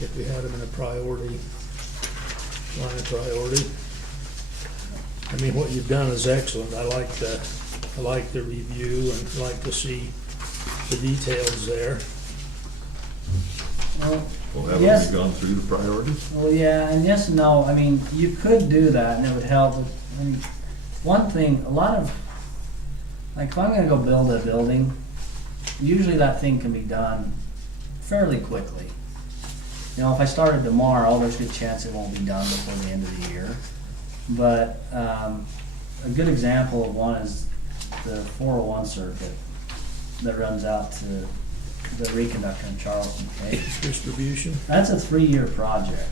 if we had them in a priority, line of priority. I mean, what you've done is excellent. I like the review and like to see the details there. Well, Well, haven't yes. we gone through the priorities? Well, yeah, and yes and no. I mean, you could do that and it would help. But, I mean, one thing, a lot of, like if I'm gonna go build a building, usually that thing can be done fairly quickly. You know, if I started tomorrow, there's a good chance it won't be done before the end of the year. But a good example of one is the 401 circuit that runs out to the reconductor in Charleston. Okay? Distribution. That's a 3-year project.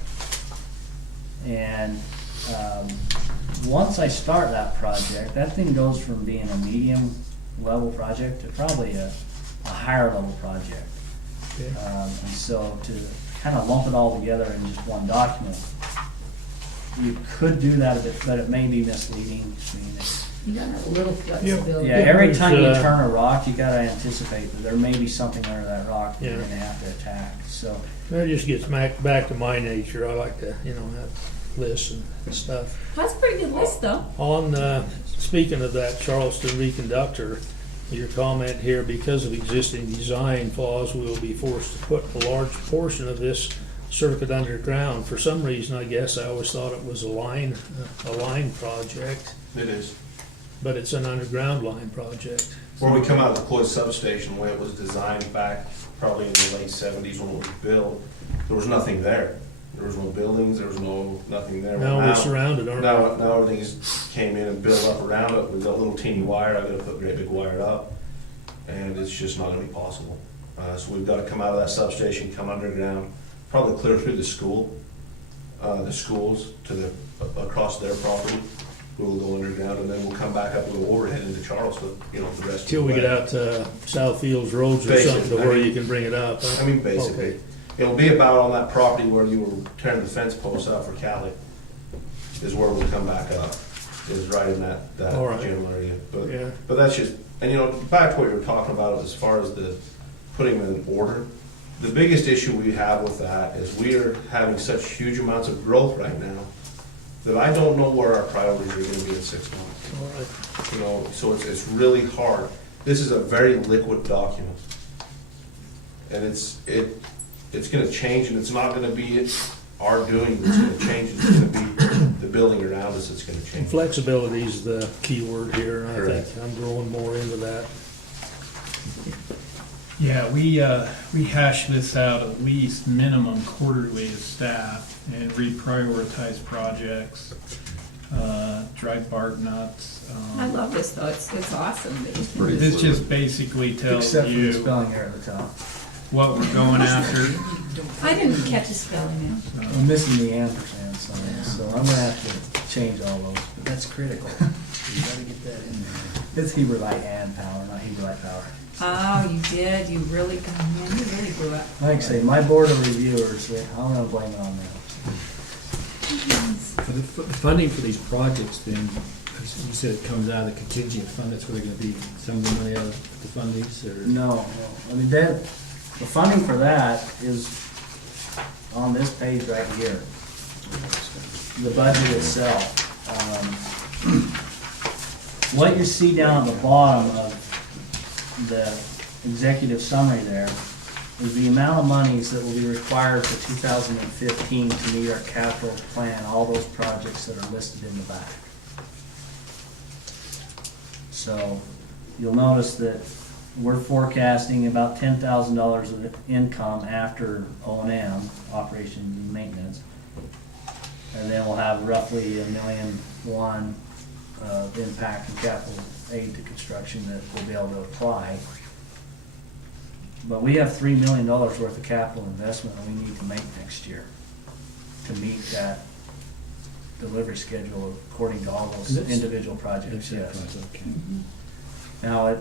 And once I start that project, that thing goes from being a medium level project to probably a higher level project. Okay. And so to kind of lump it all together in just one document, you could do that, but it may be misleading. I mean, You gotta have a little flexibility. yeah, every There's, time you turn a rock, you gotta anticipate that there may be something under that rock that you're Yeah. gonna have to attack, so. That just gets back to my nature. I like to, have lists and stuff. That's a pretty good list, though. On, speaking of that Charleston reconductor, your comment here, because of existing design flaws, we will be forced to put a large portion of this circuit underground. For some reason, I guess, I always thought it was a line project, It is. but it's an underground line project. Where we come out of the Cloyd substation, the way it was designed back probably in the late 70s when it was built, there was nothing there. There was no buildings, there was nothing there. Now we're surrounded, aren't we? Now everything's came in and built up around it. We've got a little teeny wire. I've got to put a great big wire up, and it's just not going to be possible. So we've got to come out of that substation, come underground, probably clear through the schools to the across their property. We'll go underground, and then we'll come back up and go overhead into Charleston. The rest. Till of the we get way. out to South Fields Roads or Basically, something to I where mean- you can bring it up. Huh? I mean, basically, Okay. it'll be about on that property where you were tearing the fence posts out for Cali, is where we'll come back up, is right in that All right. general area. But, Yeah. but that's just, and back to what you were talking about as far as the putting them in order, the biggest issue we have with that is we are having such huge amounts of growth right now that I don't know where our priorities are gonna be in 6 months. All right. So it's really hard. This is a very liquid document. And it's gonna change, and it's not gonna be our doing that's gonna change, it's gonna be the building around us that's gonna And change. flexibility is the key word here, and I Correct. think I'm growing more into that. Yeah, we hash this out at least minimum quarterly as staff and reprioritize projects, drive bark nuts. I love this, though. It's awesome. that you can Pretty This just- just basically tells Except for the you spelling error at the top. what we're going after. I didn't catch a spelling now. I'm missing the ampersand somewhere, so I'm gonna have to change all those. But that's critical. You gotta get that in there. It's Heberlite and power, not Heberlite power. Oh, you did. You really, man, you really grew up. Like I say, my board of reviewers, I'm gonna blame it on them. For the funding for these projects, then, as you said, it comes out of the contingent fund, that's where they're gonna be, some of the money out of the fund these, or? No, I mean, the funding for that is on this page right here. The budget itself. What you see down at the bottom of the executive summary there is the amount of monies that will be required for 2015 to meet our capital plan, all those projects that are listed in the back. So you'll notice that we're forecasting about $10,000 of income after O&M, operations and maintenance. And then we'll have roughly $1.1 million of impact and capital aid to construction that we'll be able to apply. But we have $3 million worth of capital investment that we need to make next year to meet that delivery schedule according to all those That's- individual projects, yes. Okay. Now,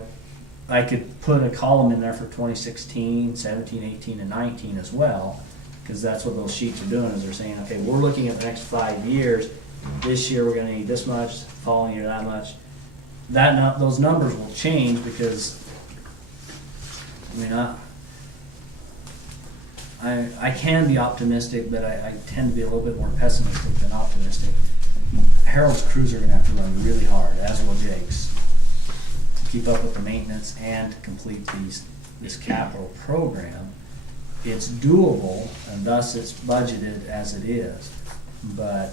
I could put a column in there for 2016, 17, 18, and 19 as well, because that's what those sheets are doing, is they're saying, okay, we're looking at the next 5 years. This year, we're gonna need this much, following year, that much. Those numbers will change because, I mean, I can be optimistic, but I tend to be a little bit more pessimistic than optimistic. Harold's crews are gonna have to run really hard, as will Jake's, to keep up with the maintenance and to complete this capital program. It's doable, and thus it's budgeted as it is. But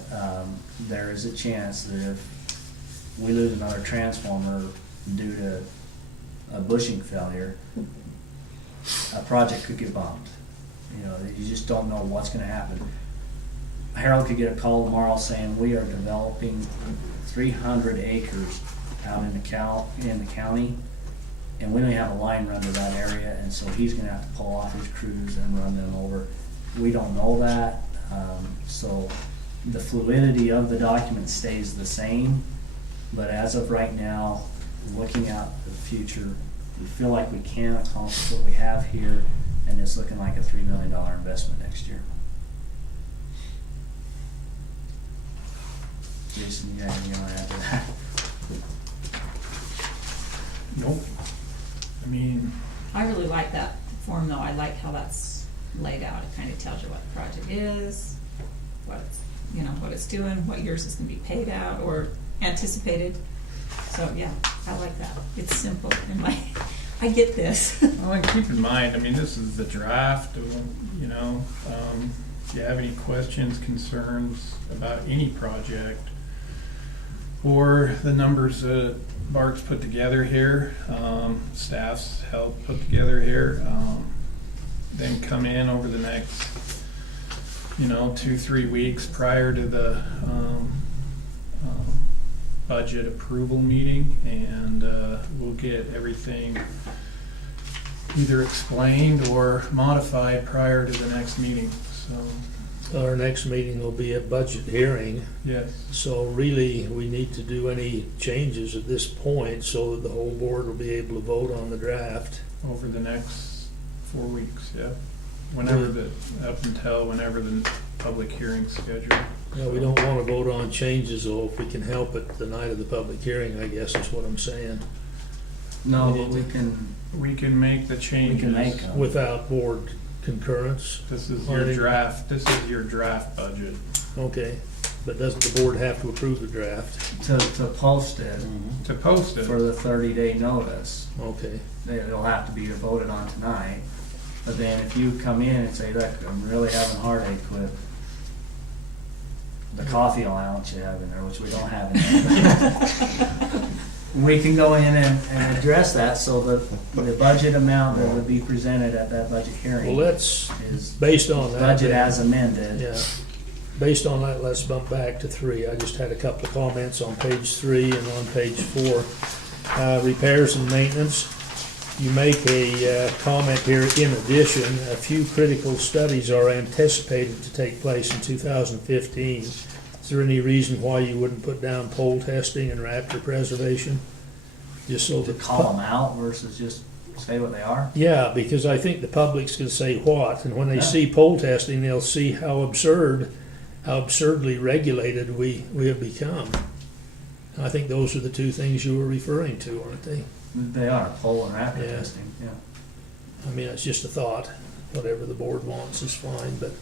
there is a chance that if we lose another transformer due to a bushing failure, a project could get bumped. You know, you just don't know what's gonna happen. Harold could get a call tomorrow saying, we are developing 300 acres out in the county, and we don't have a line run to that area, and so he's gonna have to pull off his crews and run them over. We don't know that, so the fluidity of the document stays the same, but as of right now, looking out to the future, we feel like we can accomplish what we have here, and it's looking like a $3 million investment next year. Jason, you got anything you want to add to that? Nope. I mean, I really like that form though. I like how that's laid out. It kind of tells you what the project is, what it's, you know, what it's doing, what years it's gonna be paid out or anticipated. So, yeah, I like that. It's simple and I get this. well, and keep in mind, I mean, this is the draft, you know, if you have any questions, concerns about any project or the numbers that Bart's put together here, staff's helped put together here, then come in over the next, you know, 2-3 weeks prior to the budget approval meeting, and we'll get everything either explained or modified prior to the next meeting, so, Our next meeting will be a budget hearing, yes. so really, we need to do any changes at this point so that the whole board will be able to vote on the draft. Over the next 4 weeks, yeah. Whenever up until whenever the public hearing's scheduled. Yeah, we don't want to vote on changes, though, if we can help it the night of the public hearing, I guess is what I'm saying, No, We but need We can make the changes. make them. without board concurrence. This is Or your they- draft, this is your draft budget. Okay, but doesn't the board have to approve the draft? to post it To post it, for the 30-day notice. Okay, It'll have to be voted on tonight. But then if you come in and say, look, I'm really having a heartache with the coffee allowance you have in there, which we don't have in there. We can go in and address that so that the budget amount that would be presented at that budget well, hearing let's, is based on that. budget as amended. Yeah, based on that, let's bump back to 3. I just had a couple of comments on page 3 and on page 4. Repairs and maintenance. You make a comment here, in addition, a few critical studies are anticipated to take place in 2015. Is there any reason why you wouldn't put down pole testing and raptor preservation? Just so To the call them out versus just say what they are. Yeah, because I think the public's gonna say what, and when they Yeah. see pole testing, they'll see how absurdly regulated we have become. And I think those are the two things you were referring to, aren't they? They are, pole and raptor Yeah. testing, yeah. I mean, it's just a thought. Whatever the board wants is fine, but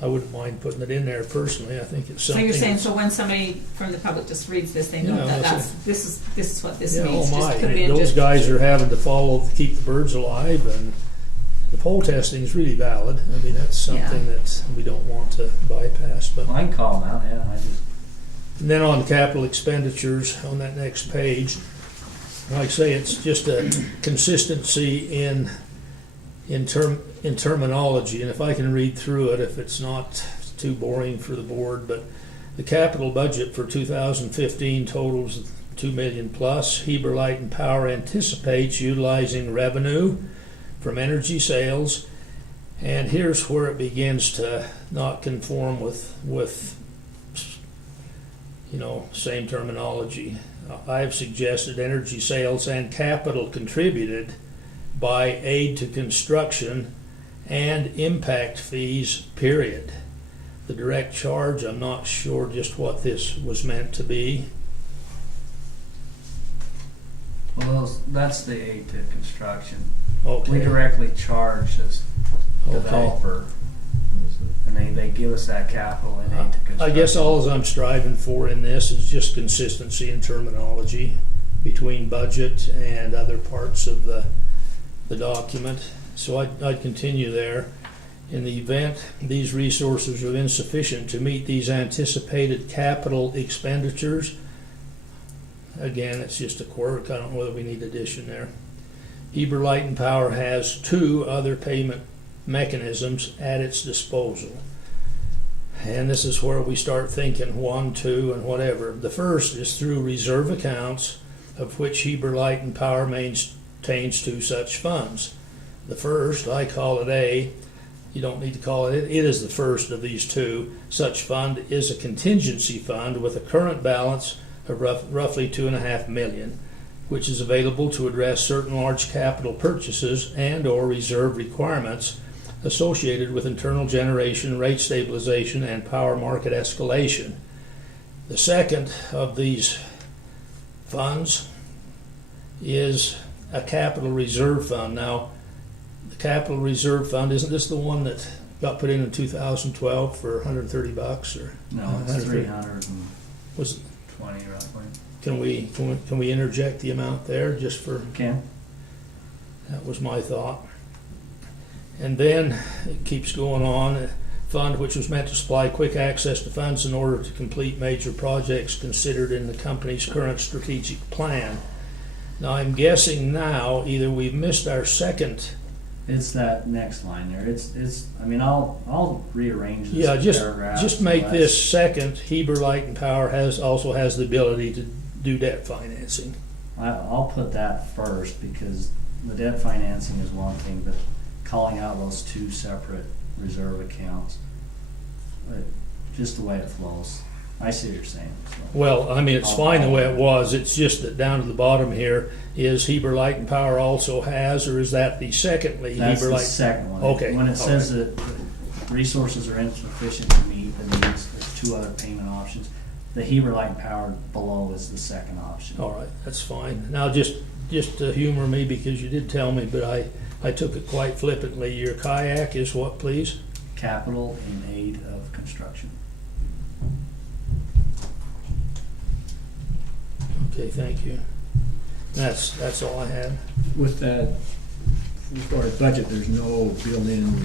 I wouldn't mind putting it in there personally. I think it's So something. you're saying, that's- so when somebody from the public just reads this, they know Yeah, that that's this is what this Yeah, means. oh Just my, put it in. those just- guys are having to keep the birds alive, and the pole testing is really valid. I mean, that's something that we don't want to bypass, but. Well, I can call them out, yeah, I just, And then on capital expenditures, on that next page, like I say, it's just a consistency in terminology, and if I can read through it, if it's not too boring for the board, but the capital budget for 2015 totals $2 million plus. Heber Light and Power anticipates utilizing revenue from energy sales, and here's where it begins to not conform with same terminology. I've suggested energy sales and capital contributed by aid to construction and impact fees, period. The direct charge, I'm not sure just what this was meant to be. well, that's the aid to construction. We Okay, directly charge this Okay. developer. And they give us that capital and aid to construction. I guess all I'm striving for in this is just consistency in terminology between budget and other parts of the document. So I'd continue there. In the event these resources are insufficient to meet these anticipated capital expenditures, again, it's just a quirk, I don't know whether we need addition there. Heber Light and Power has 2 other payment mechanisms at its disposal. And this is where we start thinking 1, 2, and whatever. The first is through reserve accounts, of which Heber Light and Power maintains 2 such funds. The first, I call it A. You don't need to call it. It is the first of these 2. Such fund is a contingency fund with a current balance of roughly $2.5 million, which is available to address certain large capital purchases and/or reserve requirements associated with internal generation, rate stabilization, and power market escalation. The second of these funds is a capital reserve fund. Now, the capital reserve fund, isn't this the one that got put in 2012 for $130 or? No, it's 130. 320 Was roughly. can we interject the amount there just for? Can? That was my thought. And then it keeps going on. A fund which was meant to supply quick access to funds in order to complete major projects considered in the company's current strategic plan. Now I'm guessing now either we've missed our second. It's that next line there. I mean, I'll rearrange this Yeah, paragraph. just so make that's- this second. Heber Light and Power also has the ability to do debt financing. I'll put that first because the debt financing is one thing, but calling out those 2 separate reserve accounts, just the way it flows. I see what you're saying. So. Well, I mean, it's fine the way it was. It's just that down to the bottom here is Heber Light and Power also has, or is that the secondly? That's Heber the Light. second one. Okay, When it all says that resources are insufficient to meet the needs, there's 2 other payment options. The Heber Light and Power below is the second option. All right, that's fine. Now, just to humor me, because you did tell me, but I took it quite flippantly. Your kayak is what, please? Capital in aid of construction. Okay, thank you. That's all I had. With that, as far as budget, there's no built-in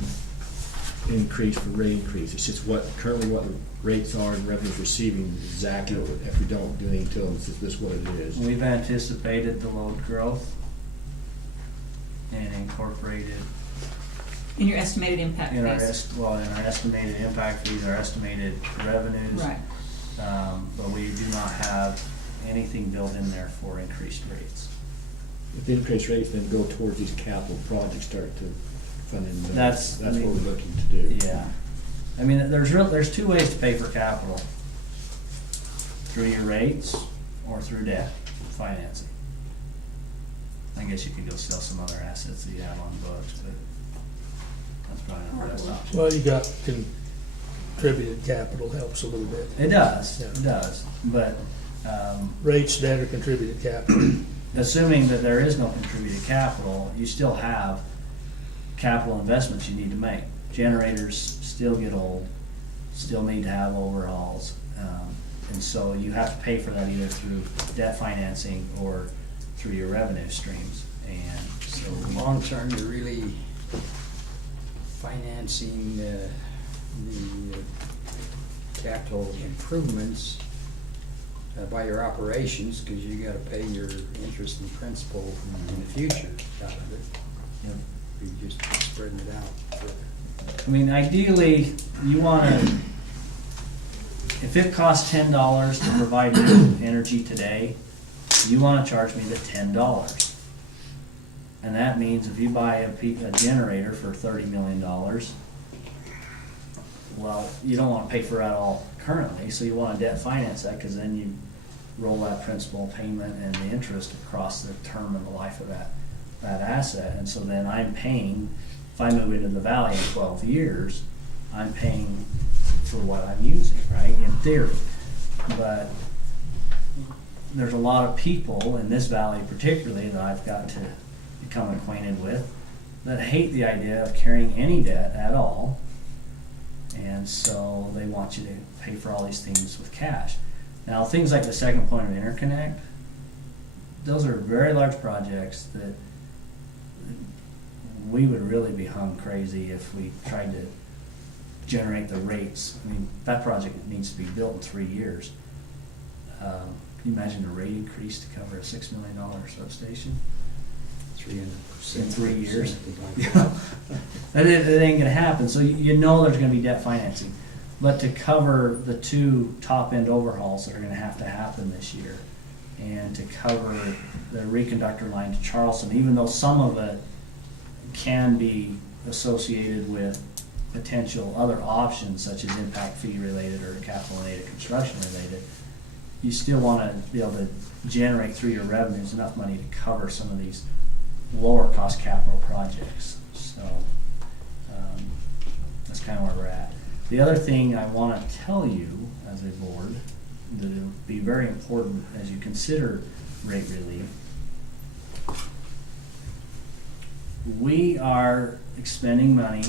increase for rate increase. It's just currently what the rates are and revenues receiving exactly if we don't do anything to them, it's just this what it is. We've anticipated the load growth and incorporated In your estimated impact in our fees. in our estimated impact fees, our estimated revenues. Right. But we do not have anything built in there for increased rates. If the increased rates then go towards these capital projects, start to fund in. That's- That's I what mean, we're looking to do. Yeah. I mean, there's 2 ways to pay for capital. Through your rates or through debt financing. I guess you could go sell some other assets that you have on books, but that's probably not the best option. Well, you got contributed capital helps a little bit. It does, Yeah. it does, but, Rates, debt, or contributed capital. assuming that there is no contributed capital, you still have capital investments you need to make. Generators still get old, still need to have overhauls, and so you have to pay for that either through debt financing or through your revenue streams. And so, Long term, you're really financing the capital improvements by your operations, because you gotta pay your interest and principal in the future out of it. you know, You're just spreading it out. I mean, ideally, you wanna, if it costs $10 to provide you energy today, you wanna charge me the $10. And that means if you buy a generator for $30 million, well, you don't wanna pay for that all currently, so you wanna debt finance that, cause then you roll that principal payment and the interest across the term and the life of that asset. And so then I'm paying, if I move into the valley in 12 years, I'm paying for what I'm using, right, in theory. But there's a lot of people in this valley particularly that I've got to become acquainted with that hate the idea of carrying any debt at all. And so they want you to pay for all these things with cash. Now, things like the second point of interconnect, those are very large projects that we would really be hung crazy if we tried to generate the rates. I mean, that project needs to be built in 3 years. Can you imagine a rate increase to cover a $6 million substation? 300%. In 3 years. something like that. It ain't gonna happen, so you know there's gonna be debt financing. But to cover the 2 top-end overhauls that are gonna have to happen this year, and to cover the reconductor line to Charleston, even though some of it can be associated with potential other options such as impact fee related or capital aid construction related, you still wanna be able to generate through your revenues enough money to cover some of these lower cost capital projects. So that's kind of where we're at. The other thing I want to tell you as a board that will be very important as you consider rate relief, we are expending money.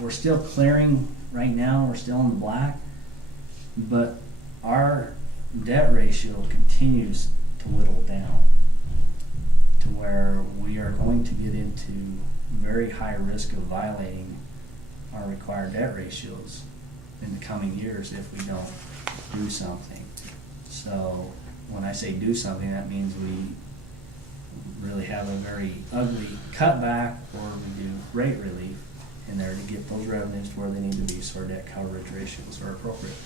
We're still clearing right now, we're still in the black, but our debt ratio continues to whittle down to where we are going to get into very high risk of violating our required debt ratios in the coming years if we don't do something. So when I say do something, that means we really have a very ugly cutback, or we do rate relief in there to get those revenues to where they need to be so our debt coverage ratios are appropriate.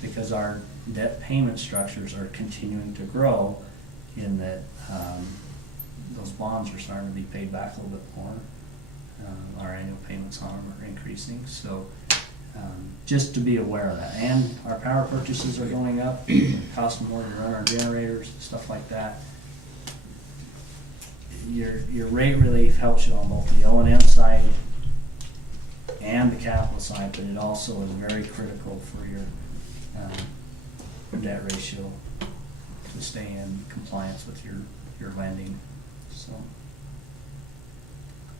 Because our debt payment structures are continuing to grow in that those bonds are starting to be paid back a little bit more. Our annual payments on them are increasing, so just to be aware of that. And our power purchases are going up, it costs more to run our generators, stuff like that. Your rate relief helps you on both the O&M side and the capital side, but it also is very critical for your debt ratio to stay in compliance with your lending. So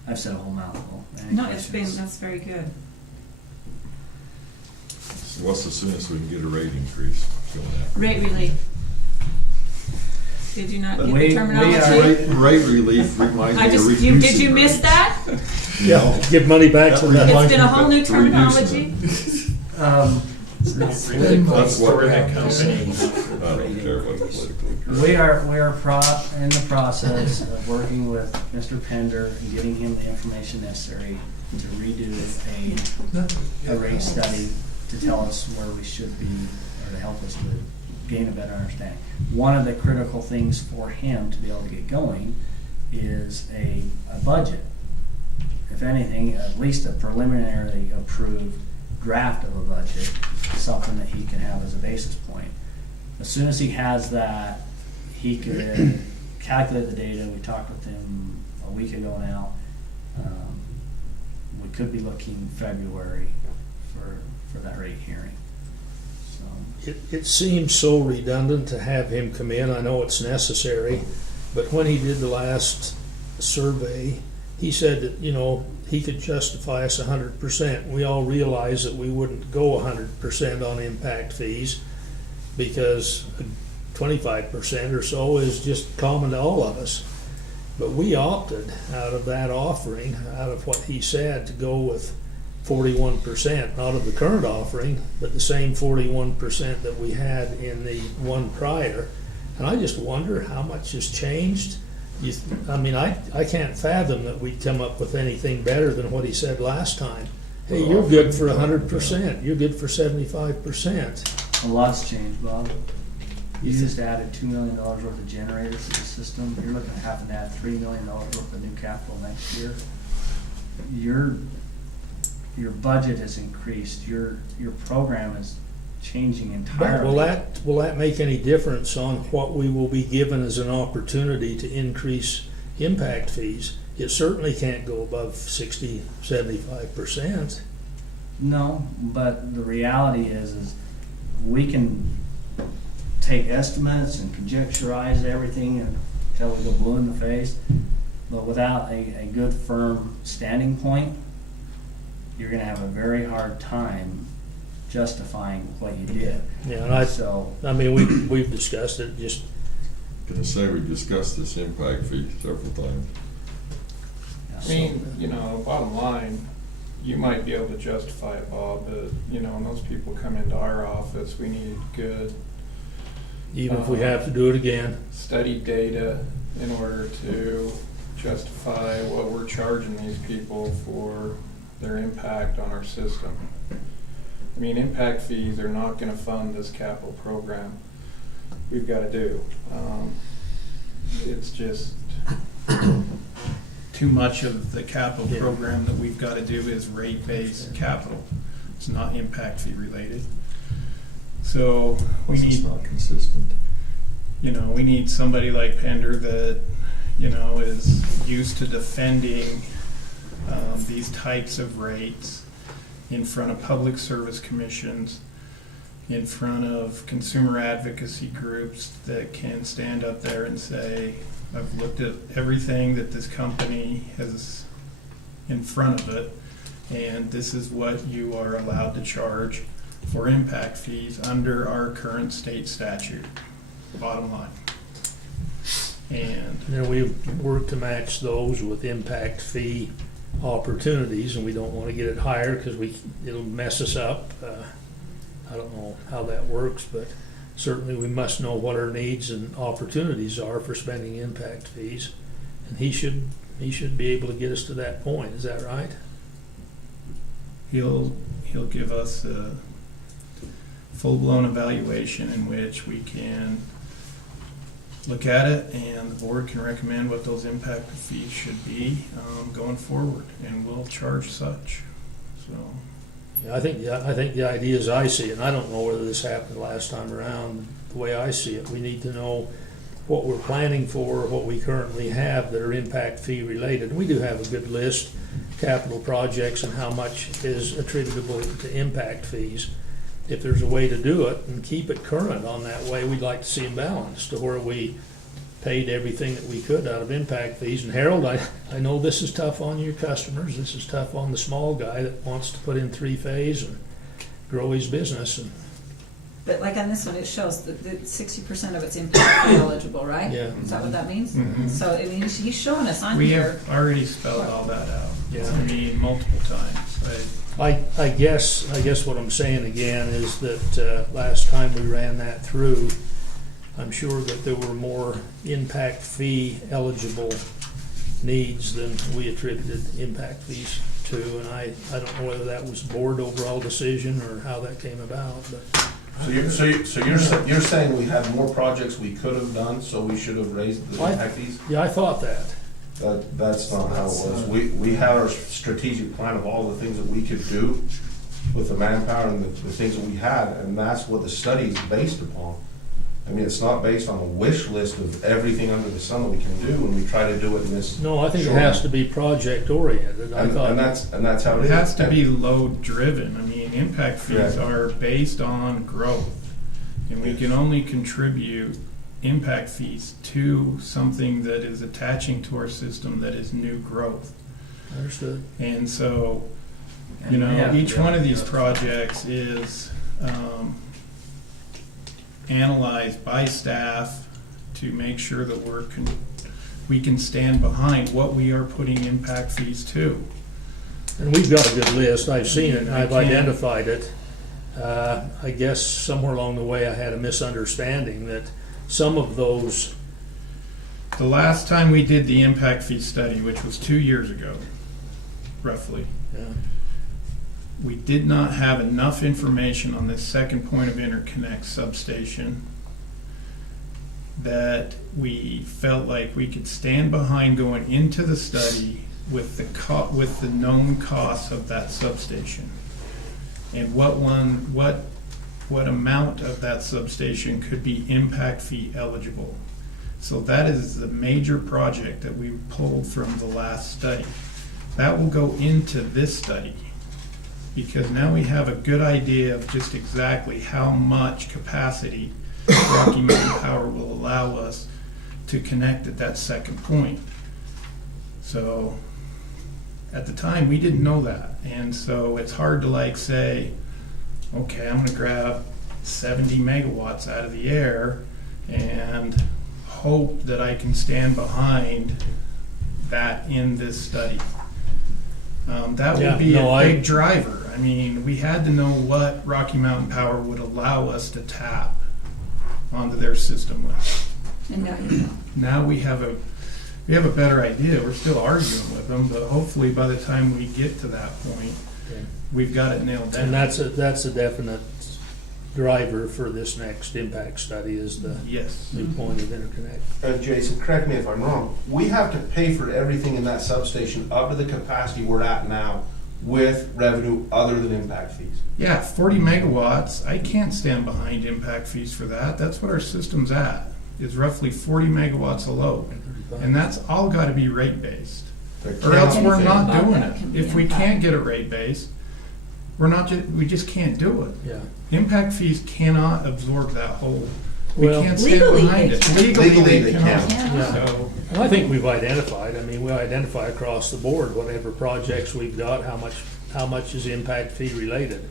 I've said a whole mouthful. Any No, questions? that's very good. So what's the soonest we can get a rate increase going after? Rate relief. Did you not get We- the we are- terminology? Rate relief reminds me of reducing Did you miss rates. that? Yeah, give money back to That the. It's been a whole new To reduce terminology. That's what, Overhead company. I don't care what politically correct. We are in the process of working with Mr. Pender and getting him the information necessary to redo a rate study to tell us where we should be, or to help us to gain a better understanding. One of the critical things for him to be able to get going is a budget. If anything, at least a preliminarily approved draft of a budget, something that he can have as a basis point. As soon as he has that, he could calculate the data. We talked with him a week ago now. We could be looking February for that rate hearing. So It seems so redundant to have him come in. I know it's necessary, but when he did the last survey, he said that, he could justify us 100%. We all realize that we wouldn't go 100% on impact fees because 25% or so is just common to all of us. But we opted out of that offering, out of what he said, to go with 41%, not of the current offering, but the same 41% that we had in the one prior. And I just wonder how much has changed. I can't fathom that we'd come up with anything better than what he said last time. Hey, you're good for 100%, you're good for 75%. a lot's changed, Bob. You just added $2 million worth of generators to the system. You're looking at having to add $3 million worth of new capital next year. Your budget has increased. Your program is changing But entirely. will that make any difference on what we will be given as an opportunity to increase impact fees? It certainly can't go above 75%. No, but the reality is we can take estimates and conjecturize everything until we go blue in the face. But without a good firm standing point, you're gonna have a very hard time justifying what you did. Yeah, and So, I mean, we've discussed it, just, Gonna say we discussed this impact fee several times. I mean, you know, bottom line, you might be able to justify it, Bob, but, you know, when those people come into our office, we need good even if we have to do it again. study data in order to justify what we're charging these people for their impact on our system. I mean, impact fees are not gonna fund this capital program we've gotta do. It's just too much of the capital Yeah. program that we've gotta do is rate-based capital. It's not impact fee related. So we Plus need, it's not consistent. you know, we need somebody like Pender that, you know, is used to defending these types of rates in front of public service commissions, in front of consumer advocacy groups that can stand up there and say, I've looked at everything that this company has in front of it, and this is what you are allowed to charge for impact fees under our current state statute, bottom line. And You know, we've worked to match those with impact fee opportunities, and we don't want to get it higher because it'll mess us up. I don't know how that works, but certainly we must know what our needs and opportunities are for spending impact fees. And he should be able to get us to that point, is that right? he'll give us a full-blown evaluation in which we can look at it, and the board can recommend what those impact fees should be going forward, and we'll charge such. So, Yeah, I think the idea as I see it, and I don't know whether this happened last time around, the way I see it, we need to know what we're planning for, what we currently have that are impact fee related. And we do have a good list, capital projects and how much is attributable to impact fees. If there's a way to do it and keep it current on that way, we'd like to see them balanced to where we paid everything that we could out of impact fees. And Harold, I know this is tough on your customers. This is tough on the small guy that wants to put in three-phase and grow his business. And But like on this one, it shows that 60% of it's impact fee eligible, right? Yeah. Is that what that means? Mhm. So, I mean, he's showing us on we here. have already spelled all that out. Yeah. I mean, multiple times. I guess what I'm saying again is that last time we ran that through, I'm sure that there were more impact fee eligible needs than we attributed impact fees to, and I don't know whether that was board overall decision or how that came about, but So you're saying we had more projects we could have done, so we should have raised the impact fees? yeah, I thought that. That's not how it was. We had our strategic plan of all the things that we could do with the manpower and the things that we had, and that's what the study is based upon. I mean, it's not based on a wish list of everything under the sun that we can do, and we try to do it in this. No, I think it has to be project oriented. I And thought, that's how it It is. has to be load driven. I mean, impact fees Yeah. are based on growth. And we can only contribute impact fees to something that is attaching to our system that is new growth. understood. And so, you And we know, have to each be one of able to these do it. projects is analyzed by staff to make sure that we can stand behind what we are putting impact fees to. And we've got a good list. I've seen it, and I've I can't- identified it. I guess somewhere along the way I had a misunderstanding that some of those, The last time we did the impact fee study, which was 2 years ago, roughly, we did not have enough information on this second point of interconnect substation that we felt like we could stand behind going into the study with the known costs of that substation. And what amount of that substation could be impact fee eligible. So that is the major project that we pulled from the last study. That will go into this study, because now we have a good idea of just exactly how much capacity Rocky Mountain Power will allow us to connect at that second point. So at the time, we didn't know that. And so it's hard to like say, okay, I'm gonna grab 70 megawatts out of the air and hope that I can stand behind that in this study. That Yeah, would be no, a big driver. I mean, we had to know what Rocky Mountain Power would allow us to tap onto their system with. And now you know. Now we have a better idea. We're still arguing with them, but hopefully by the time we get to that point, we've got it nailed down. And that's a definite driver for this next impact study is the Yes. new point of interconnect. Jason, correct me if I'm wrong, we have to pay for everything in that substation up to the capacity we're at now with revenue other than impact fees. Yeah, 40 megawatts. I can't stand behind impact fees for that. That's what our system's at, is roughly 40 megawatts a load. And that's all got to be rate based. Or else we're Anything not above doing that it. can be If we impact. can't get a rate base, we just can't do it. Yeah. Impact fees cannot absorb that whole, we Well, can't stand Legally, behind they it. can. Legally, they cannot. can. Yeah. So, And I think we've identified, we identify across the board, whatever projects we've got, how much is impact fee related.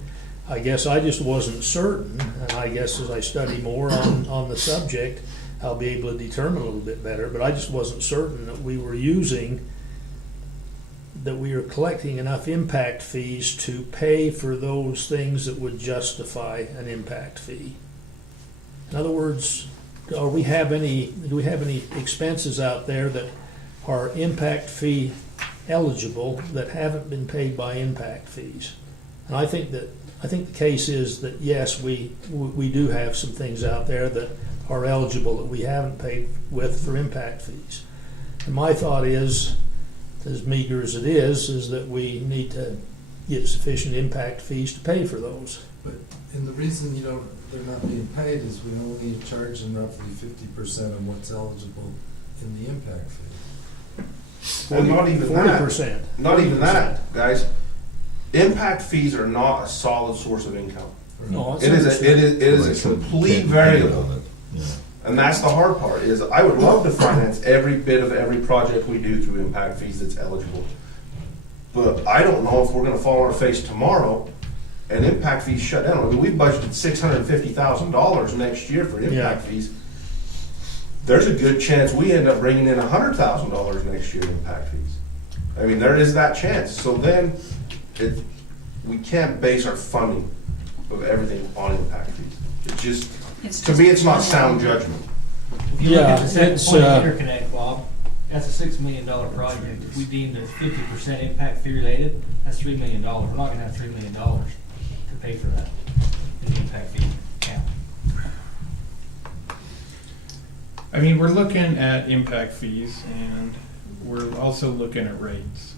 I guess I just wasn't certain, and I guess as I study more on the subject, I'll be able to determine a little bit better, but I just wasn't certain that we were collecting enough impact fees to pay for those things that would justify an impact fee. In other words, do we have any expenses out there that are impact fee eligible that haven't been paid by impact fees? And I think the case is that yes, we do have some things out there that are eligible that we haven't paid with for impact fees. And my thought is, as meager as it is that we need to get sufficient impact fees to pay for those. And the reason they're not being paid is we only charge them roughly 50% of what's eligible in the impact fee. And not even that. 40%. Not even that, guys. Impact fees are not a solid source of income. No, it's It is Well, a they said complete can't depend variable. on it. Yeah. And that's the hard part, is I would love to finance every bit of every project we do through impact fees that's eligible. But I don't know if we're gonna fall on our face tomorrow and impact fees shut down. I mean, we budgeted $650,000 next year for Yeah. impact fees. There's a good chance we end up bringing in $100,000 next year in impact fees. I mean, there is that chance. So then, we can't base our funding of everything on impact fees. It just, to me, it's not sound judgment. If you look Yeah, at the second it's, point of interconnect, Bob, that's a $6 million project. If we deemed it 50% impact fee related, that's $3 million. We're not gonna have $3 million to pay for that in the impact fee account. I mean, we're looking at impact fees and we're also looking at rates.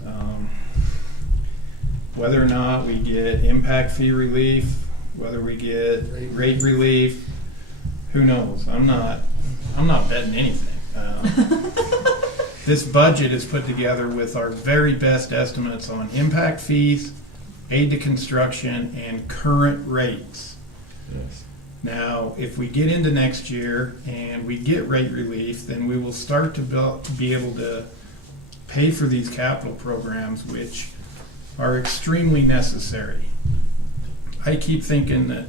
Whether or not we get impact fee relief, whether we get rate relief, who knows? I'm not betting anything. This budget is put together with our very best estimates on impact fees, aid to construction, and current rates. Yes. Now, if we get into next year and we get rate relief, then we will start to be able to pay for these capital programs, which are extremely necessary. I keep thinking that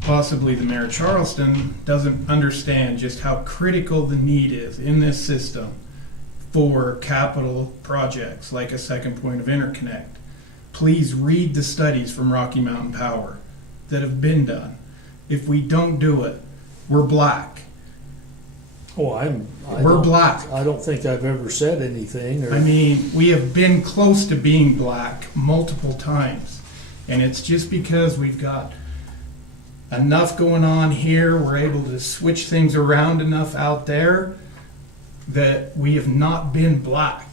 possibly the mayor of Charleston doesn't understand just how critical the need is in this system for capital projects like a second point of interconnect. Please read the studies from Rocky Mountain Power that have been done. If we don't do it, we're black. Oh, We're black. I don't think I've ever said anything or. I mean, we have been close to being black multiple times. And it's just because we've got enough going on here, we're able to switch things around enough out there that we have not been black.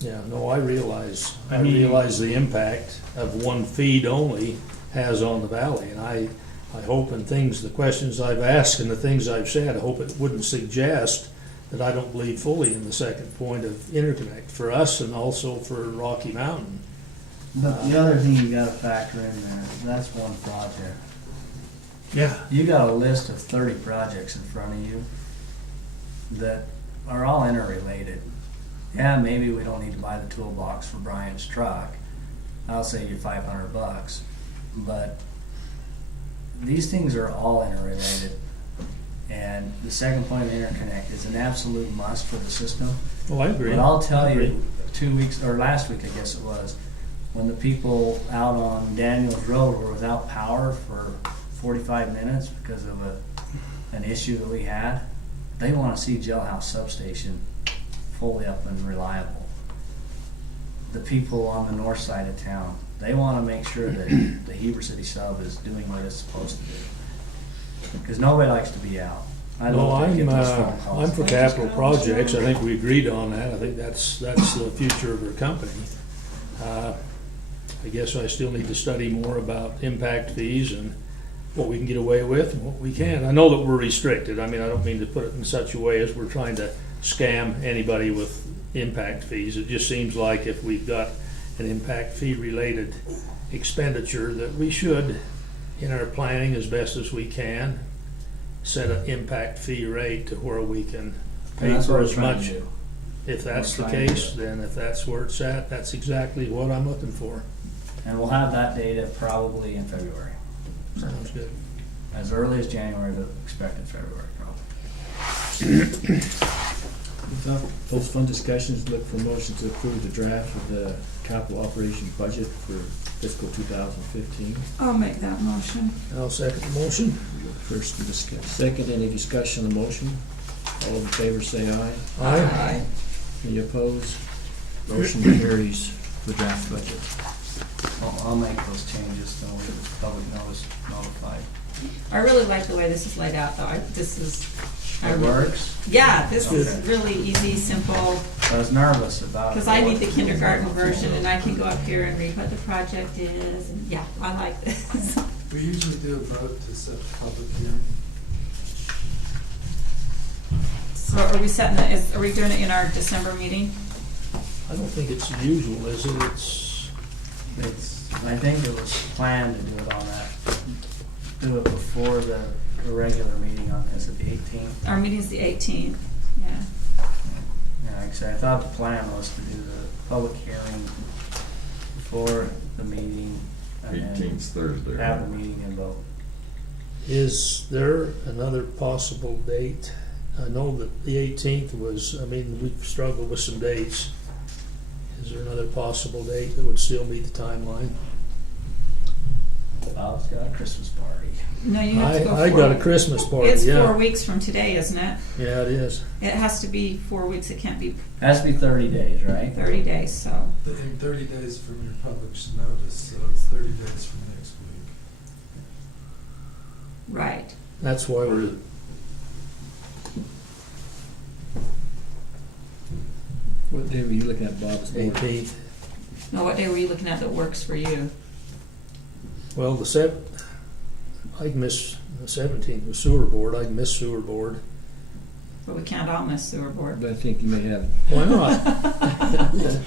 Yeah, no, I realize I mean- the impact of one feed only has on the valley, and I hope the questions I've asked and the things I've said, I hope it wouldn't suggest that I don't believe fully in the second point of interconnect for us and also for Rocky Mountain. But the other thing you gotta factor in there, that's one project. Yeah. You got a list of 30 projects in front of you that are all interrelated. yeah, maybe we don't need to buy the toolbox for Brian's truck. I'll save you $500, but these things are all interrelated. And the second point of interconnect is an absolute must for the system. Oh, I agree. But I'll tell I agree. you, 2 weeks, or last week, I guess it was, when the people out on Daniels Road were without power for 45 minutes because of an issue that we had, they want to see Jailhouse Substation fully up and reliable. The people on the north side of town, they want to make sure that the Heber City Sub is doing what it's supposed to do. Because nobody likes to be out. I No, love to I'm, get those phone calls. I'm for capital projects. I think we agreed on that. I think that's the future of our company. I guess I still need to study more about impact fees and what we can get away with and what we can't. I know that we're restricted. I mean, I don't mean to put it in such a way as we're trying to scam anybody with impact fees. It just seems like if we've got an impact fee related expenditure, that we should, in our planning as best as we can, set an impact fee rate to where we can And pay that's for what we're as trying much. to do. If that's the We're trying to case, do it. then if that's where it's at, that's exactly what I'm looking for. And we'll have that data probably in February. Sounds good. As early as January, but expected February probably. Without those fun discussions, look for motion to approve the draft of the capital operation budget for fiscal 2015. I'll make that motion. I'll second the motion. First, second, any discussion on the motion? All in favor, say aye. Aye. Any opposed? Motion carries the draft budget. I'll make those changes, so we get the public notice notified. I really like the way this is laid out, though. This is. It works. Yeah, this is Okay. really easy, simple, I was nervous about it. because I need the kindergarten version, and I can go up here and read what the project is, and yeah, I like this. We usually do a vote to set the public hearing. So are we setting are we doing it in our December meeting? I don't think it's usual, is it? I think it was planned to do it on that, do it before the regular meeting on, is it the 18th? Our meeting's the 18th, yeah. Yeah, like I said, I thought the plan was to do the public hearing before the meeting and then 18th's Thursday. have right? the meeting and vote. Is there another possible date? I know that the 18th was, I mean, we've struggled with some dates. Is there another possible date that would still meet the timeline? Bob's got a Christmas party. No, you have to go I got a Christmas party, It's 4 yeah. weeks from today, isn't it? Yeah, it is. It has to be 4 weeks, it can't be Has to be 30 days, right? 30 days, so. In 30 days from your published notice, so it's 30 days from next week. Right. That's why we're, What day were you looking at, Bob? 18th. Now, what day were you looking at that works for you? Well, I'd miss the 17th with sewer board. I'd miss sewer board. But we can't all miss sewer board. I think you may have Why not?